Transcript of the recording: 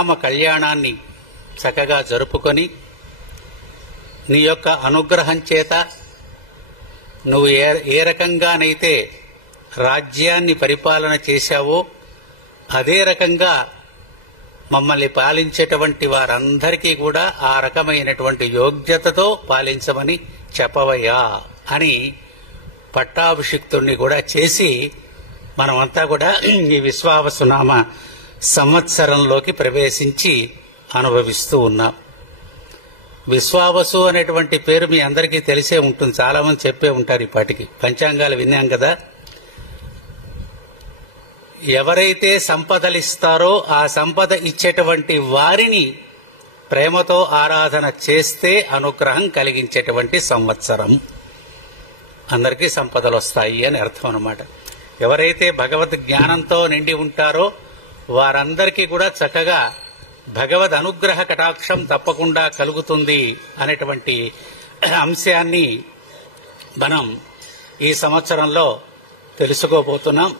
శ్రీరామ కళ్యాణాన్ని చక్కగా జరుపుకొని నీ యొక్క అనుగ్రహం చేత నువ్వు ఏ రకంగానైతే రాజ్యాన్ని పరిపాలన చేశావో అదే రకంగా మమ్మల్ని పాలించేటువంటి వారందరికీ కూడా ఆ రకమైనటువంటి యోగ్యతతో పాలించమని చెప్పవయ్యా అని పట్టాభిషిక్తుణ్ణి కూడా చేసి మనమంతా కూడా ఈ విశ్వావసునామ సంవత్సరంలోకి ప్రవేశించి అనుభవిస్తూ ఉన్నాం. విశ్వావసు అనేటువంటి పేరు మీ అందరికీ తెలిసే ఉంటుంది, చాలా మంది చెప్పే ఉంటారు. ఇప్పటికి పంచాంగాలు విన్నాం కదా. ఎవరైతే సంపదలిస్తారో ఆ సంపద ఇచ్చేటువంటి వారిని ప్రేమతో ఆరాధన చేస్తే అనుగ్రహం కలిగించేటువంటి సంవత్సరం. అందరికీ సంపదలు వస్తాయి అని అర్థం అన్నమాట. ఎవరైతే భగవద్ జ్ఞానంతో నిండి ఉంటారో వారందరికీ కూడా చక్కగా భగవద్ అనుగ్రహ కటాక్షం తప్పకుండా కలుగుతుంది అనేటువంటి అంశాన్ని మనం ఈ సంవత్సరంలో తెలుసుకోబోతున్నాం.